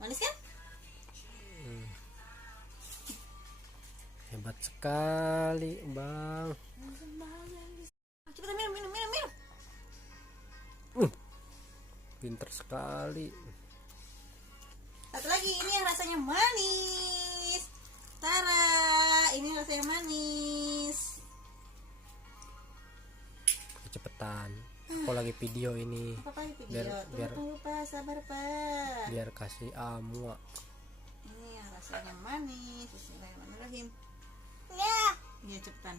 Manis kan? Hebat sekali, Bang. Cepetan minum. Pinter sekali. Satu lagi, ini yang rasanya manis. Tara, ini rasanya manis. Cepetan. Aku lagi video ini. Apa video? Tunggu Pak, sabar Pak. Biar kasih muak. Ini yang rasanya manis. Bismillahirrahmanirrahim. Ya. Iya cepetan.